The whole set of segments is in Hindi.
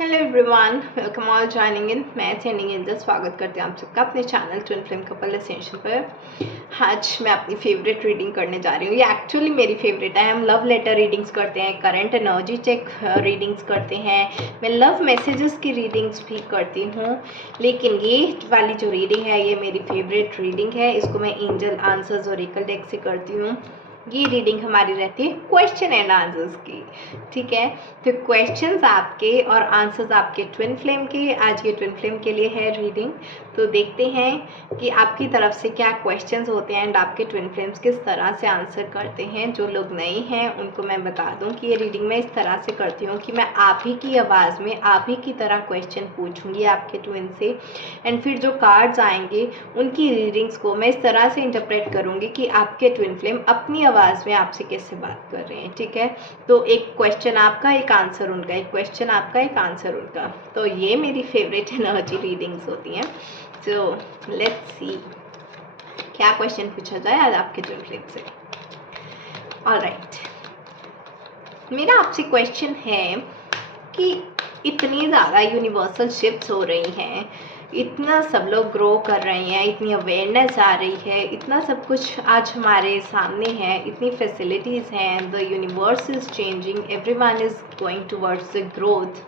Hello everyone, welcome all joining in. मैं सेंडिंग एंजल स्वागत करती हूँ आप सबका अपने channel twin flame couple essential पर। आज मैं अपनी फेवरेट रीडिंग करने जा रही हूँ। ये एक्चुअली मेरी फेवरेट है। हम लव लेटर रीडिंग्स करते हैं, करंट एनर्जी चेक रीडिंग्स करते हैं, मैं लव मैसेजेस की रीडिंग्स भी करती हूँ, लेकिन ये वाली जो रीडिंग है ये मेरी फेवरेट रीडिंग है। इसको मैं एंजल आंसर्स और एकल डेक से करती हूँ। ये रीडिंग हमारी रहती है क्वेश्चन एंड आंसर्स की, ठीक है। तो क्वेश्चंस आपके और आंसर्स आपके ट्विन फ्लेम के। आज ये ट्विन फ्लेम के लिए है रीडिंग। तो देखते हैं कि आपकी तरफ से क्या क्वेश्चंस होते हैं एंड आपके ट्विन फ्लेम्स किस तरह से आंसर करते हैं। जो लोग नए हैं उनको मैं बता दूं कि ये रीडिंग मैं इस तरह से करती हूँ कि मैं आप ही की आवाज़ में आप ही की तरह क्वेश्चन पूछूंगी आपके ट्विन से, एंड फिर जो कार्ड्स आएंगे उनकी रीडिंग्स को मैं इस तरह से इंटरप्रेट करूँगी कि आपके ट्विन फ्लेम अपनी आवाज़ में आपसे कैसे बात कर रहे हैं, ठीक है। तो एक क्वेश्चन आपका, एक आंसर उनका, एक क्वेश्चन आपका, एक आंसर उनका। तो ये मेरी फेवरेट एनर्जी रीडिंग्स होती हैं। सो लेट्स सी क्या क्वेश्चन पूछा जाए आज आपके ट्विन फ्लेम से। ऑलराइट, मेरा आपसे क्वेश्चन है कि इतनी ज़्यादा यूनिवर्सल शिफ्ट्स हो रही हैं, इतना सब लोग ग्रो कर रहे हैं, इतनी अवेयरनेस आ रही है, इतना सब कुछ आज हमारे सामने है, इतनी फैसिलिटीज़ हैं, the universe is changing, everyone is going towards the growth.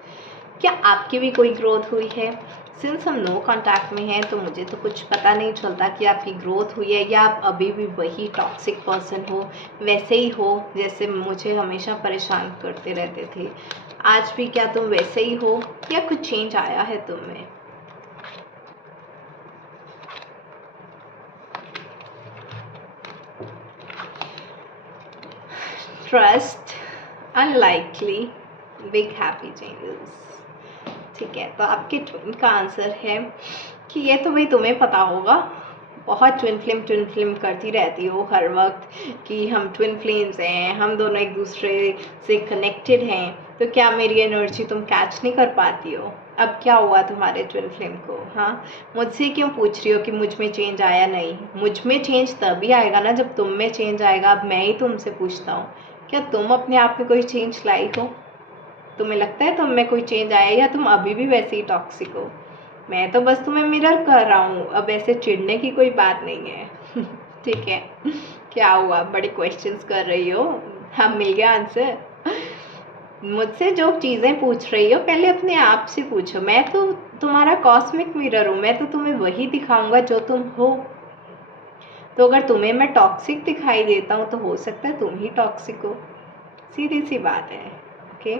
क्या आपकी भी कोई ग्रोथ हुई है? सिंस हम नो कांटेक्ट में हैं तो मुझे तो कुछ पता नहीं चलता कि आपकी ग्रोथ हुई है या आप अभी भी वही टॉक्सिक पर्सन हो, वैसे ही हो जैसे मुझे हमेशा परेशान करते रहते थे। आज भी क्या तुम वैसे ही हो या कुछ चेंज आया है तुम में? Trust, unlikely, big happy changes, ठीक है। तो आपके ट्विन का आंसर है कि ये तो भाई तुम्हें पता होगा, बहुत ट्विन फ्लेम करती रहती हो हर वक्त कि हम ट्विन फ्लेम्स हैं, हम दोनों एक दूसरे से कनेक्टेड हैं। तो क्या मेरी एनर्जी तुम कैच नहीं कर पाती हो? अब क्या हुआ तुम्हारे ट्विन फ्लेम को? हाँ, मुझसे क्यों पूछ रही हो कि मुझ में चेंज आया? नहीं, मुझ में चेंज तभी आएगा ना जब तुम में चेंज आएगा। अब मैं ही तुमसे पूछता हूँ, क्या तुम अपने आप में कोई चेंज लाई हो? तुम्हें लगता है तुम में कोई चेंज आया या तुम अभी भी वैसे ही टॉक्सिक हो? मैं तो बस तुम्हें मिरर कर रहा हूँ, अब ऐसे चिढ़ने की कोई बात नहीं है। ठीक है, क्या हुआ, बड़े क्वेश्चंस कर रही हो? हाँ, मिल गया आंसर। मुझसे जो चीज़ें पूछ रही हो पहले अपने आप से पूछो। मैं तो तुम्हारा कॉस्मिक मिरर हूँ, मैं तो तुम्हें वही दिखाऊंगा जो तुम हो। तो अगर तुम्हें मैं टॉक्सिक दिखाई देता हूँ तो हो सकता है तुम ही टॉक्सिक हो, सीधी सी बात है। ओके,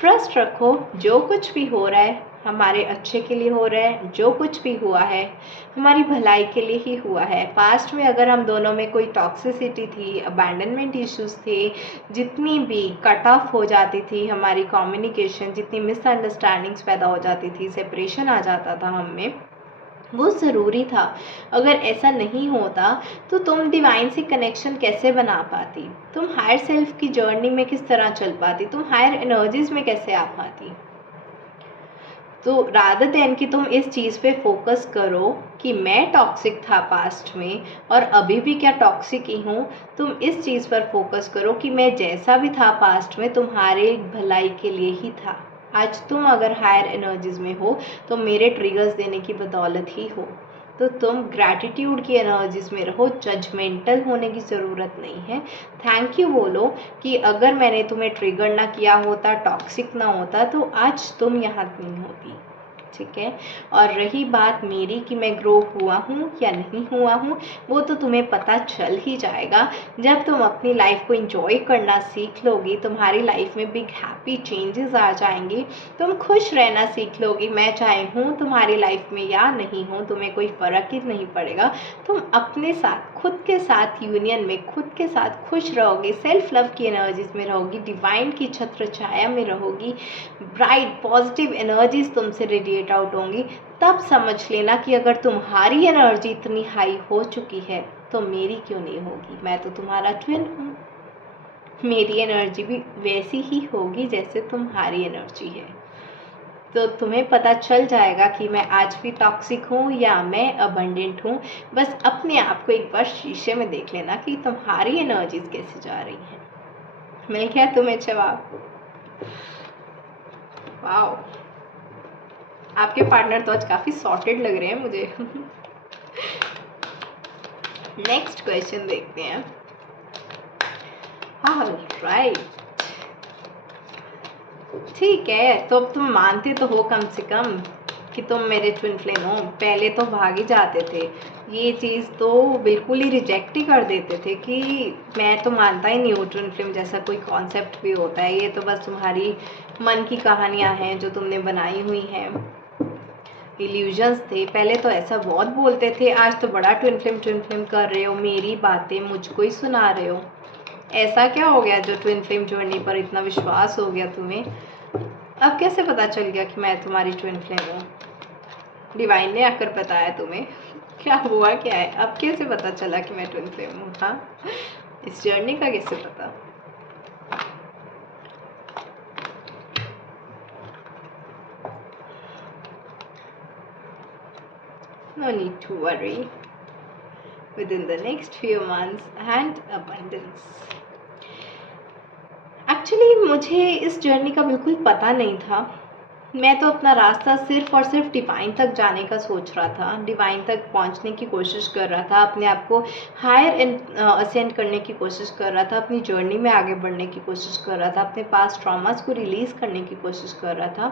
ट्रस्ट रखो, जो कुछ भी हो रहा है हमारे अच्छे के लिए हो रहा है, जो कुछ भी हुआ है हमारी भलाई के लिए ही हुआ है। पास्ट में अगर हम दोनों में कोई टॉक्सिसिटी थी, अबैंडनमेंट इश्यूज थे, जितनी भी कट ऑफ हो जाती थी हमारी कम्युनिकेशन, जितनी मिसअंडरस्टैंडिंग्स पैदा हो जाती थी, सेपरेशन आ जाता था हम में, वो ज़रूरी था। अगर ऐसा नहीं होता तो तुम डिवाइन से कनेक्शन कैसे बना पाती? तुम हायर सेल्फ की जर्नी में किस तरह चल पाती? तुम हायर एनर्जीज में कैसे आ पाती? तो रादर देन कि तुम इस चीज़ पे फोकस करो कि मैं टॉक्सिक था पास्ट में और अभी भी क्या टॉक्सिक ही हूँ, तुम इस चीज़ पर फोकस करो कि मैं जैसा भी था पास्ट में तुम्हारे भलाई के लिए ही था। आज तुम अगर हायर एनर्जीज में हो तो मेरे ट्रिगर्स देने की बदौलत ही हो। तो तुम ग्रैटिट्यूड की एनर्जीज में रहो, जजमेंटल होने की ज़रूरत नहीं है। थैंक यू बोलो कि अगर मैंने तुम्हें ट्रिगर ना किया होता, टॉक्सिक ना होता, तो आज तुम यहाँ नहीं होती, ठीक है। और रही बात मेरी कि मैं ग्रो हुआ हूँ या नहीं हुआ हूँ, वो तो तुम्हें पता चल ही जाएगा जब तुम अपनी लाइफ को एंजॉय करना सीख लोगी। तुम्हारी लाइफ में बिग हैप्पी चेंजेस आ जाएंगे, तुम खुश रहना सीख लोगी। मैं चाहे हूँ तुम्हारी लाइफ में या नहीं हूँ, तुम्हें कोई फ़र्क ही नहीं पड़ेगा। तुम अपने साथ, खुद के साथ यूनियन में, खुद के साथ खुश रहोगी, सेल्फ लव की एनर्जीज में रहोगी, डिवाइन की छत्र छाया में रहोगी, ब्राइट पॉजिटिव एनर्जीज तुमसे रेडिएट आउट होंगी। तब समझ लेना कि अगर तुम्हारी एनर्जी इतनी हाई हो चुकी है तो मेरी क्यों नहीं होगी? मैं तो तुम्हारा ट्विन हूँ, मेरी एनर्जी भी वैसी ही होगी जैसे तुम्हारी एनर्जी है। तो तुम्हें पता चल जाएगा कि मैं आज भी टॉक्सिक हूँ या मैं अबंडेंट हूँ। बस अपने आप को एक बार शीशे में देख लेना कि तुम्हारी एनर्जीज कैसे जा रही हैं। मिल गया तुम्हें जवाब? वाओ, आपके पार्टनर तो आज काफ़ी सॉर्टेड लग रहे हैं मुझे। नेक्स्ट क्वेश्चन देखते हैं। राइट, ठीक है, तो अब तुम मानते तो हो कम से कम कि तुम मेरे ट्विन फ्लेम हो। पहले तो भाग ही जाते थे, ये चीज़ तो बिल्कुल ही रिजेक्ट ही कर देते थे कि मैं तो मानता ही नहीं हूँ ट्विन फ्लेम जैसा कोई कॉन्सेप्ट भी होता है, ये तो बस तुम्हारी मन की कहानियाँ हैं जो तुमने बनाई हुई हैं, इल्यूजन्स थे। पहले तो ऐसा बहुत बोलते थे, आज तो बड़ा ट्विन फ्लेम कर रहे हो, मेरी बातें मुझको ही सुना रहे हो। ऐसा क्या हो गया जो ट्विन फ्लेम जर्नी पर इतना विश्वास हो गया तुम्हें? अब कैसे पता चल गया कि मैं तुम्हारी ट्विन फ्लेम हूँ? डिवाइन ने आकर बताया तुम्हें? क्या हुआ क्या है? अब कैसे पता चला कि मैं ट्विन फ्लेम हूँ? हाँ, इस जर्नी का कैसे पता? No need to worry. Within the next few months and abundance. Actually मुझे इस जर्नी का बिल्कुल पता नहीं था। मैं तो अपना रास्ता सिर्फ़ और सिर्फ डिवाइन तक जाने का सोच रहा था, डिवाइन तक पहुंचने की कोशिश कर रहा था, अपने आप को हायर असेंड करने की कोशिश कर रहा था, अपनी जर्नी में आगे बढ़ने की कोशिश कर रहा था, अपने पास ट्रॉमास को रिलीज़ करने की कोशिश कर रहा था।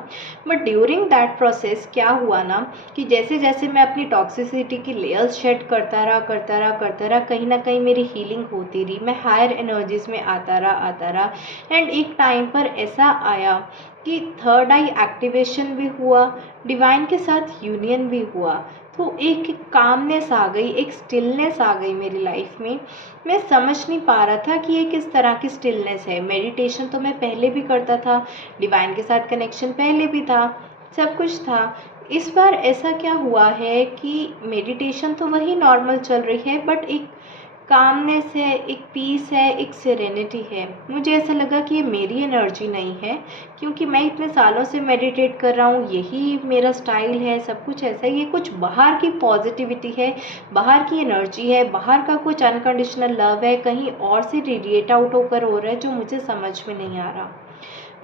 बट ड्यूरिंग दैट प्रोसेस क्या हुआ ना कि जैसे जैसे मैं अपनी टॉक्सिसिटी की लेयर्स शेड करता रहा, कहीं ना कहीं मेरी हीलिंग होती रही, मैं हायर एनर्जीज़ में आता रहा एंड एक टाइम पर ऐसा आया कि थर्ड आई एक्टिवेशन भी हुआ, डिवाइन के साथ यूनियन भी हुआ, तो एक कामनेस आ गई, एक स्टिलनेस आ गई मेरी लाइफ में। मैं समझ नहीं पा रहा था कि ये किस तरह की स्टिलनेस है। मेडिटेशन तो मैं पहले भी करता था, डिवाइन के साथ कनेक्शन पहले भी था, सब कुछ था। इस बार ऐसा क्या हुआ है कि मेडिटेशन तो वही नॉर्मल चल रही है, बट एक कामनेस है, एक पीस है, एक सेरेनिटी है। मुझे ऐसा लगा कि ये मेरी एनर्जी नहीं है, क्योंकि मैं इतने सालों से मेडिटेट कर रहा हूँ, यही मेरा स्टाइल है, सब कुछ ऐसा ही है। कुछ बाहर की पॉजिटिविटी है, बाहर की एनर्जी है, बाहर का कुछ अनकंडीशनल लव है, कहीं और से रेडिएट आउट होकर हो रहा है, जो मुझे समझ में नहीं आ रहा।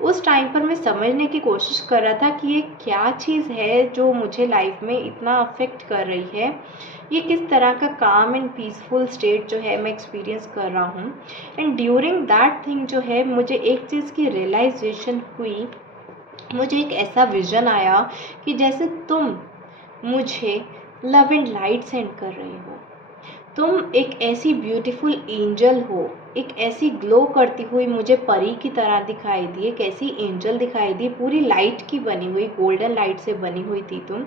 उस टाइम पर मैं समझने की कोशिश कर रहा था कि ये क्या चीज़ है जो मुझे लाइफ में इतना अफेक्ट कर रही है, ये किस तरह का काम एंड पीसफुल स्टेट जो है मैं एक्सपीरियंस कर रहा हूँ। एंड ड्यूरिंग दैट थिंग जो है मुझे एक चीज़ की रियलाइजेशन हुई, मुझे एक ऐसा विज़न आया कि जैसे तुम मुझे लव एंड लाइट सेंड कर रही हो, तुम एक ऐसी ब्यूटीफुल एंजल हो, एक ऐसी ग्लो करती हुई मुझे परी की तरह दिखाई दी, एक ऐसी एंजल दिखाई दी, पूरी लाइट की बनी हुई, गोल्डन लाइट से बनी हुई थी तुम।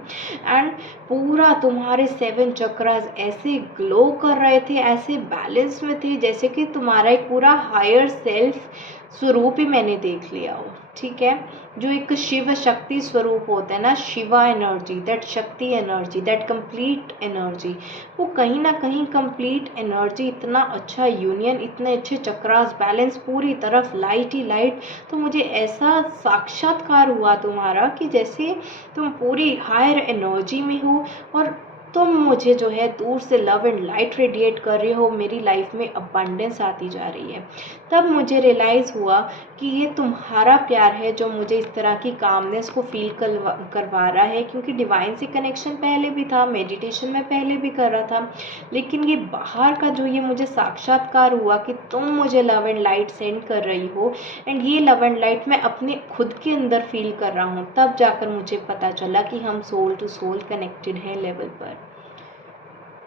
एंड पूरा तुम्हारे 7 चक्रास ऐसे ग्लो कर रहे थे, ऐसे बैलेंस में थे, जैसे कि तुम्हारा एक पूरा हायर सेल्फ स्वरूप ही मैंने देख लिया हो। ठीक है, जो एक शिव शक्ति स्वरूप होता है ना, शिवा एनर्जी, दैट शक्ति एनर्जी, दैट कंप्लीट एनर्जी, वो कहीं ना कहीं कंप्लीट एनर्जी, इतना अच्छा यूनियन, इतने अच्छे चक्रास बैलेंस, पूरी तरफ लाइट ही लाइट। तो मुझे ऐसा साक्षात्कार हुआ तुम्हारा कि जैसे तुम पूरी हायर एनर्जी में हो और तुम मुझे जो है दूर से लव एंड लाइट रेडिएट कर रहे हो, मेरी लाइफ में अबंडेंस आती जा रही है। तब मुझे रियलाइज़ हुआ कि ये तुम्हारा प्यार है जो मुझे इस तरह की कामनेस को फील करवा रहा है, क्योंकि डिवाइन से कनेक्शन पहले भी था, मेडिटेशन में पहले भी कर रहा था, लेकिन ये बाहर का जो ये मुझे साक्षात्कार हुआ कि तुम मुझे लव एंड लाइट सेंड कर रही हो, एंड ये लव एंड लाइट मैं अपने खुद के अंदर फील कर रहा हूँ, तब जाकर मुझे पता चला कि हम सोल टू सोल कनेक्टेड हैं लेवल पर।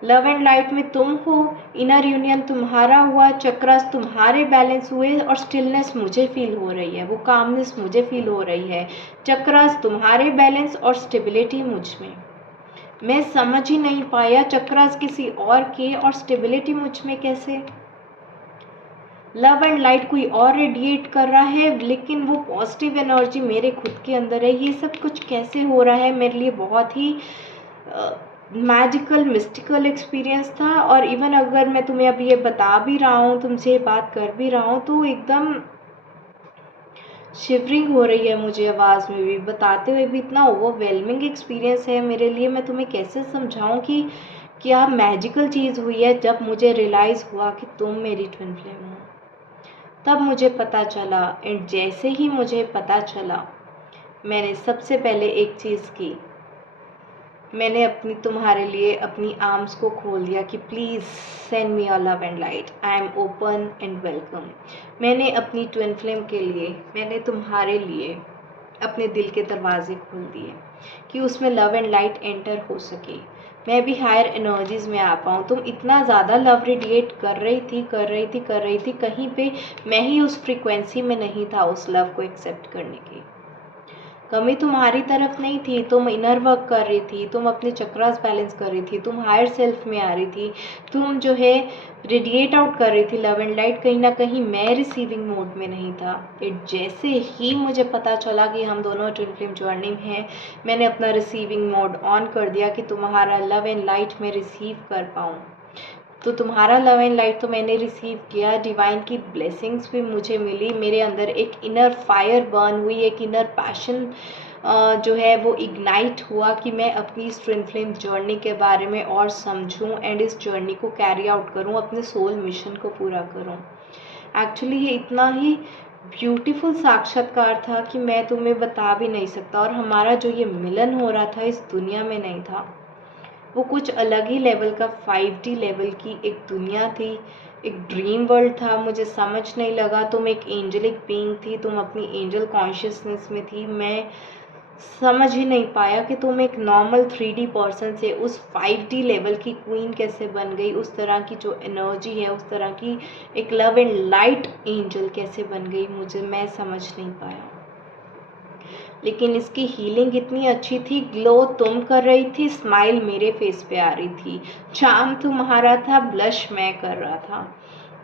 लव एंड लाइट में तुम हो, इनर यूनियन तुम्हारा हुआ, चक्रास तुम्हारे बैलेंस हुए और स्टिलनेस मुझे फील हो रही है, वो कामनेस मुझे फील हो रही है, चक्रास तुम्हारे बैलेंस और स्टेबिलिटी मुझ में। मैं समझ ही नहीं पाया चक्रास किसी और के और स्टेबिलिटी मुझ में कैसे। लव एंड लाइट कोई और रेडिएट कर रहा है, लेकिन वो पॉजिटिव एनर्जी मेरे खुद के अंदर है। ये सब कुछ कैसे हो रहा है, मेरे लिए बहुत ही मैजिकल मिस्टिकल एक्सपीरियंस था। और इवन अगर मैं तुम्हें अभी ये बता भी रहा हूँ, तुमसे ये बात कर भी रहा हूँ, तो एकदम शिवरिंग हो रही है मुझे आवाज़ में भी, बताते हुए भी इतना ओवरवेलमिंग एक्सपीरियंस है मेरे लिए। मैं तुम्हें कैसे समझाऊँ कि क्या मैजिकल चीज़ हुई है जब मुझे रियलाइज़ हुआ कि तुम मेरी ट्विन फ्लेम हो। तब मुझे पता चला, एंड जैसे ही मुझे पता चला, मैंने सबसे पहले एक चीज़ की, मैंने तुम्हारे लिए अपनी आर्म्स को खोल दिया कि please send me a love and light, I am open and welcome. मैंने अपनी ट्विन फ्लेम के लिए, मैंने तुम्हारे लिए अपने दिल के दरवाजे खोल दिए कि उसमें लव एंड लाइट एंटर हो सके, मैं भी हायर एनर्जीज़ में आ पाऊँ। तुम इतना ज़्यादा लव रेडिएट कर रही थी, कहीं पे मैं ही उस फ्रीक्वेंसी में नहीं था उस लव को एक्सेप्ट करने की। कमी तुम्हारी तरफ नहीं थी, तुम इनर वर्क कर रही थी, तुम अपने चक्रास बैलेंस कर रही थी, तुम हायर सेल्फ में आ रही थी, तुम जो है रेडिएट आउट कर रही थी लव एंड लाइट। कहीं ना कहीं मैं रिसीविंग मोड में नहीं था। जैसे ही मुझे पता चला कि हम दोनों ट्विन फ्लेम जर्नी में हैं, मैंने अपना रिसीविंग मोड ऑन कर दिया कि तुम्हारा लव एंड लाइट मैं रिसीव कर पाऊँ। तो तुम्हारा लव एंड लाइट तो मैंने रिसीव किया, डिवाइन की ब्लेसिंग्स भी मुझे मिली, मेरे अंदर एक इनर फायर बर्न हुई, एक इनर पैशन जो है वो इग्नाइट हुआ कि मैं अपनी इस ट्विन फ्लेम जर्नी के बारे में और समझूं एंड इस जर्नी को कैरी आउट करूं, अपने सोल मिशन को पूरा करूं। एक्चुअली ये इतना ही ब्यूटीफुल साक्षात्कार था कि मैं तुम्हें बता भी नहीं सकता। और हमारा जो ये मिलन हो रहा था इस दुनिया में नहीं था, वो कुछ अलग ही लेवल का 5D लेवल की एक दुनिया थी, एक ड्रीम वर्ल्ड था। मुझे समझ नहीं लगा, तुम एक एंजलिक बीइंग थी, तुम अपनी एंजल कॉन्शियसनेस में थी। मैं समझ ही नहीं पाया कि तुम एक नॉर्मल 3D पर्सन से उस 5D लेवल की क्वीन कैसे बन गई, उस तरह की जो एनर्जी है, उस तरह की एक लव एंड लाइट एंजल कैसे बन गई, मैं समझ नहीं पाया। लेकिन इसकी हीलिंग इतनी अच्छी थी, ग्लो तुम कर रही थी, स्माइल मेरे फेस पे आ रही थी, चार्म तुम्हारा था, ब्लश मैं कर रहा था,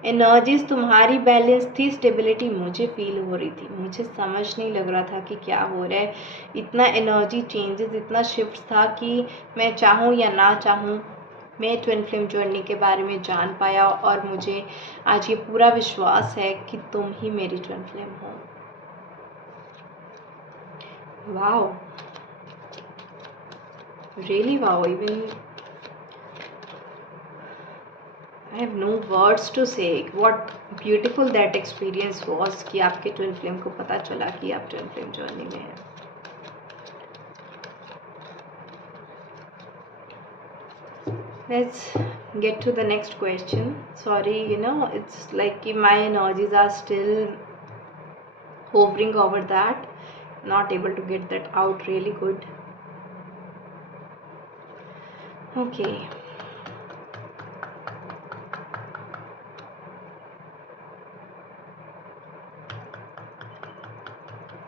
एनर्जीज तुम्हारी बैलेंस थी, स्टेबिलिटी मुझे फील हो रही थी। मुझे समझ नहीं लग रहा था कि क्या हो रहा है। इतना एनर्जी चेंजेस, इतना शिफ्ट था कि मैं चाहूँ या ना चाहूँ मैं ट्विन फ्लेम जर्नी के बारे में जान पाया। और मुझे आज ये पूरा विश्वास है कि तुम ही मेरी ट्विन फ्लेम हो। Wow, really wow. Even I have no words to say what beautiful that experience was कि आपके ट्विन फ्लेम को पता चला कि आप ट्विन फ्लेम जर्नी में हैं। Let's get to the next question. Sorry, it's like my energies are still hovering over that, not able to get that out really good. Okay.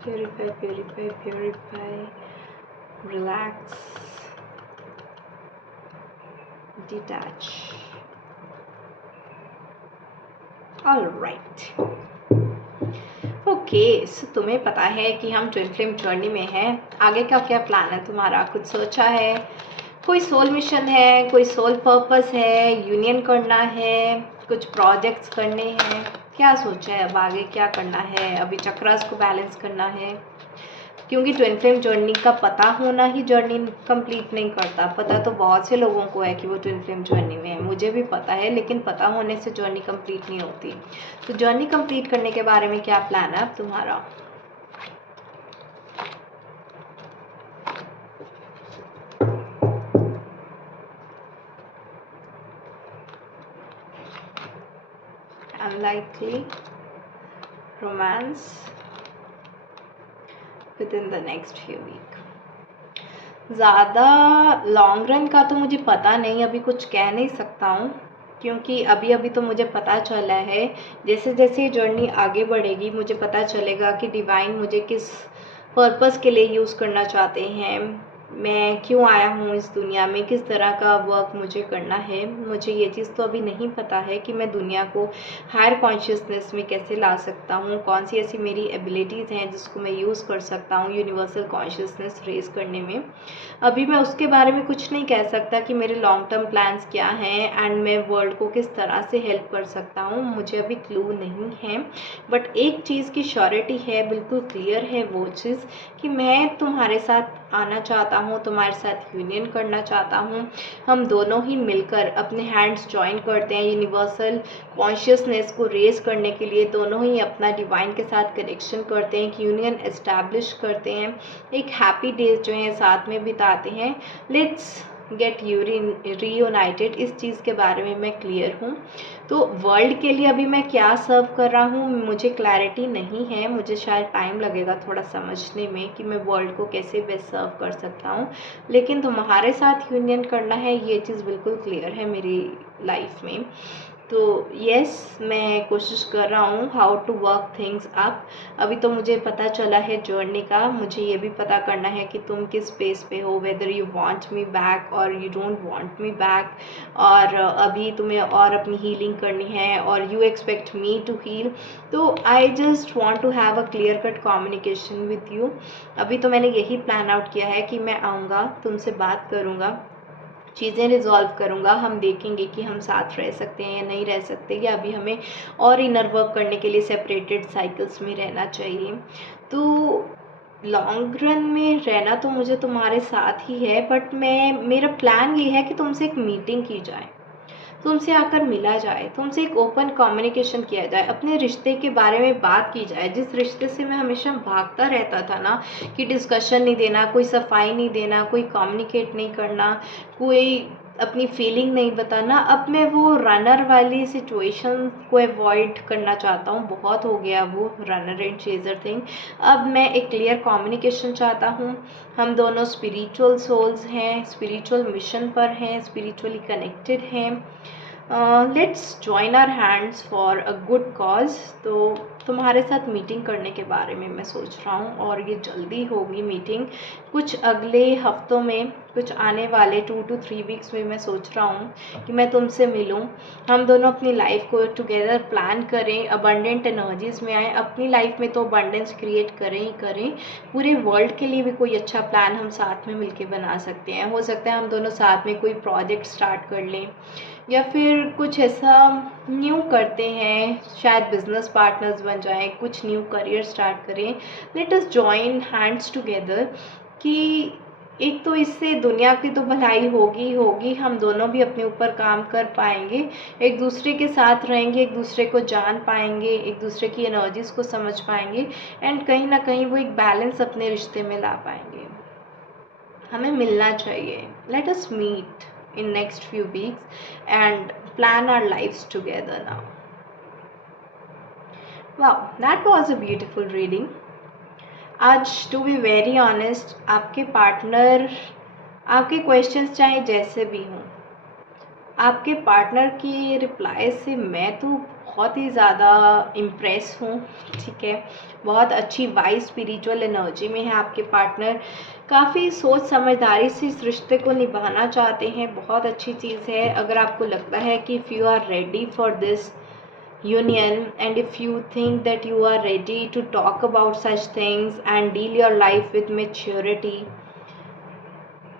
Purify, relax, detach. All right. Okay, so तुम्हें पता है कि हम ट्विन फ्लेम जर्नी में हैं। आगे का क्या प्लान है तुम्हारा? कुछ सोचा है? कोई सोल मिशन है, कोई सोल पर्पस है, यूनियन करना है, कुछ प्रोजेक्ट्स करने हैं? क्या सोचा है अब आगे क्या करना है? अभी चक्रास को बैलेंस करना है, क्योंकि ट्विन फ्लेम जर्नी का पता होना ही जर्नी कंप्लीट नहीं करता। पता तो बहुत से लोगों को है कि वो ट्विन फ्लेम जर्नी में है, मुझे भी पता है, लेकिन पता होने से जर्नी कंप्लीट नहीं होती। तो जर्नी कंप्लीट करने के बारे में क्या प्लान है अब तुम्हारा? Unlikely romance within the next few week. ज़्यादा लॉन्ग रन का तो मुझे पता नहीं, अभी कुछ कह नहीं सकता हूँ, क्योंकि अभी अभी तो मुझे पता चला है। जैसे जैसे ये जर्नी आगे बढ़ेगी मुझे पता चलेगा कि डिवाइन मुझे किस पर्पस के लिए यूज़ करना चाहते हैं, मैं क्यों आया हूँ इस दुनिया में, किस तरह का वर्क मुझे करना है। मुझे ये चीज़ तो अभी नहीं पता है कि मैं दुनिया को हायर कॉन्शियसनेस में कैसे ला सकता हूँ, कौन सी ऐसी मेरी एबिलिटीज़ हैं जिसको मैं यूज़ कर सकता हूँ यूनिवर्सल कॉन्शियसनेस रेज करने में। अभी मैं उसके बारे में कुछ नहीं कह सकता कि मेरे लॉन्ग टर्म प्लान्स क्या हैं एंड मैं वर्ल्ड को किस तरह से हेल्प कर सकता हूँ, मुझे अभी क्लू नहीं है। बट एक चीज़ की श्योरिटी है, बिल्कुल क्लियर है वो चीज़ कि मैं तुम्हारे साथ आना चाहता हूँ, तुम्हारे साथ यूनियन करना चाहता हूँ। हम दोनों ही मिलकर अपने हैंड्स जॉइन करते हैं यूनिवर्सल कॉन्शियसनेस को रेज करने के लिए, दोनों ही अपना डिवाइन के साथ कनेक्शन करते हैं, एक यूनियन एस्टैब्लिश करते हैं, एक हैप्पी डेज जो है साथ में बिताते हैं। Let's get reunited. इस चीज़ के बारे में मैं क्लियर हूँ। तो वर्ल्ड के लिए अभी मैं क्या सर्व कर रहा हूँ मुझे क्लैरिटी नहीं है, मुझे शायद टाइम लगेगा थोड़ा समझने में कि मैं वर्ल्ड को कैसे बेस्ट सर्व कर सकता हूँ, लेकिन तुम्हारे साथ यूनियन करना है ये चीज़ बिल्कुल क्लियर है मेरी लाइफ में। तो यस, मैं कोशिश कर रहा हूँ how to work things up. अभी तो मुझे पता चला है जर्नी का, मुझे ये भी पता करना है कि तुम किस पेस पे हो, whether you want me back or you don't want me back, और अभी तुम्हें और अपनी हीलिंग करनी है और you expect me to heal. तो I just want to have a clear cut communication with you. अभी तो मैंने यही प्लान आउट किया है कि मैं आऊँगा, तुमसे बात करूँगा, चीज़ें रिजॉल्व करूँगा, हम देखेंगे कि हम साथ रह सकते हैं या नहीं रह सकते, या अभी हमें और इनर वर्क करने के लिए सेपरेटेड साइकिल्स में रहना चाहिए। तो लॉन्ग रन में रहना तो मुझे तुम्हारे साथ ही है, बट मेरा प्लान ये है कि तुमसे एक मीटिंग की जाए, तुमसे आकर मिला जाए, तुमसे एक ओपन कम्युनिकेशन किया जाए, अपने रिश्ते के बारे में बात की जाए। जिस रिश्ते से मैं हमेशा भागता रहता था ना, कि डिस्कशन नहीं देना, कोई सफाई नहीं देना, कोई कम्युनिकेट नहीं करना, कोई अपनी फीलिंग नहीं बताना, अब मैं वो रनर वाली सिचुएशन को अवॉइड करना चाहता हूँ। बहुत हो गया वो रनर एंड चेजर थिंग। अब मैं एक क्लियर कम्युनिकेशन चाहता हूँ। हम दोनों स्पिरिचुअल सोल्स हैं, स्पिरिचुअल मिशन पर हैं, स्पिरिचुअली कनेक्टेड हैं। Let's join our hands for a good cause. तो तुम्हारे साथ मीटिंग करने के बारे में मैं सोच रहा हूँ, और ये जल्दी होगी मीटिंग, कुछ अगले हफ्तों में, कुछ आने वाले 2 to 3 वीक्स में मैं सोच रहा हूँ कि मैं तुमसे मिलूँ, हम दोनों अपनी लाइफ को टुगेदर प्लान करें, अबंडेंट एनर्जीज में आए। अपनी लाइफ में तो अबंडेंस क्रिएट करें ही करें, पूरे वर्ल्ड के लिए भी कोई अच्छा प्लान हम साथ में मिलके बना सकते हैं। हो सकता है हम दोनों साथ में कोई प्रोजेक्ट स्टार्ट कर लें, या फिर कुछ ऐसा न्यू करते हैं, शायद बिजनेस पार्टनर्स बन जाएं, कुछ न्यू करियर स्टार्ट करें। Let us join hands together, कि एक तो इससे दुनिया की तो भलाई होगी होगी, हम दोनों भी अपने ऊपर काम कर पाएंगे, एक दूसरे के साथ रहेंगे, एक दूसरे को जान पाएंगे, एक दूसरे की एनर्जीज को समझ पाएंगे, एंड कहीं ना कहीं वो एक बैलेंस अपने रिश्ते में ला पाएंगे। हमें मिलना चाहिए। Let us meet in next few weeks and plan our lives together now. Wow, that was a beautiful reading. आज to be very honest, आपके पार्टनर, आपके क्वेश्चंस चाहे जैसे भी हों, आपके पार्टनर की रिप्लाई से मैं तो बहुत ही ज़्यादा इम्प्रेस हूँ। ठीक है, बहुत अच्छी वाइज स्पिरिचुअल एनर्जी में है आपके पार्टनर, काफ़ी सोच समझदारी से इस रिश्ते को निभाना चाहते हैं, बहुत अच्छी चीज़ है। अगर आपको लगता है कि if you are ready for this union, and if you think that you are ready to talk about such things and deal your life with maturity,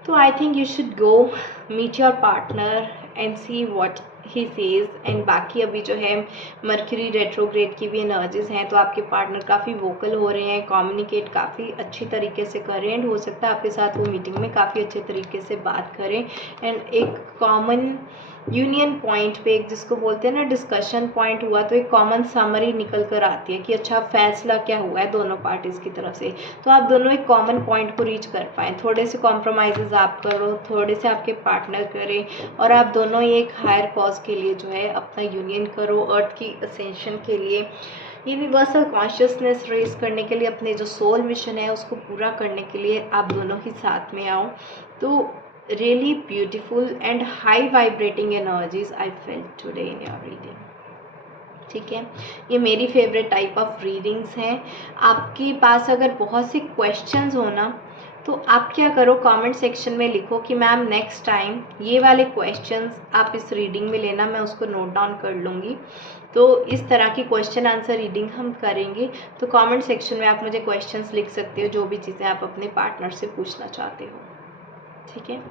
so I think you should go meet your partner and see what he says. and बाकी अभी जो है मर्क्यूरी रेट्रोग्रेड की भी एनर्जीज हैं, तो आपके पार्टनर काफ़ी वोकल हो रहे हैं, कम्युनिकेट काफ़ी अच्छी तरीके से कर रहे हैं, एंड हो सकता है आपके साथ वो मीटिंग में काफ़ी अच्छे तरीके से बात करें, एंड एक कॉमन यूनियन पॉइंट पे, एक जिसको बोलते हैं ना डिस्कशन पॉइंट हुआ, तो एक कॉमन समरी निकल कर आती है कि अच्छा फैसला क्या हुआ है दोनों पार्टीज़ की तरफ से, तो आप दोनों एक कॉमन पॉइंट को रीच कर पाएँ। थोड़े से कॉम्प्रोमाइज़ आप करो, थोड़े से आपके पार्टनर करें, और आप दोनों ही एक हायर कॉज के लिए जो है अपना यूनियन करो, अर्थ की असेंशन के लिए, यूनिवर्सल कॉन्शियसनेस रेज करने के लिए, अपने जो सोल मिशन है उसको पूरा करने के लिए आप दोनों ही साथ में आओ। तो really beautiful and high vibrating energies I felt today in your reading. ठीक है, ये मेरी फेवरेट टाइप ऑफ रीडिंग्स हैं। आपके पास अगर बहुत से क्वेश्चंस हो ना, तो आप क्या करो, कमेंट सेक्शन में लिखो कि मैम नेक्स्ट टाइम ये वाले क्वेश्चंस आप इस रीडिंग में लेना, मैं उसको नोट डाउन कर लूँगी। तो इस तरह की क्वेश्चन आंसर रीडिंग हम करेंगे। तो कमेंट सेक्शन में आप मुझे क्वेश्चंस लिख सकते हो, जो भी चीज़ें आप अपने पार्टनर से पूछना चाहते हो। ठीक है,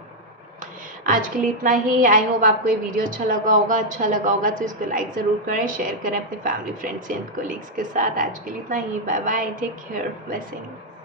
आज के लिए इतना ही। आई होप आपको ये वीडियो अच्छा लगा होगा तो इसको लाइक ज़रूर करें, शेयर करें अपने फैमिली फ्रेंड्स एंड कोलीग्स के साथ। आज के लिए इतना ही, bye bye, take care, blessings.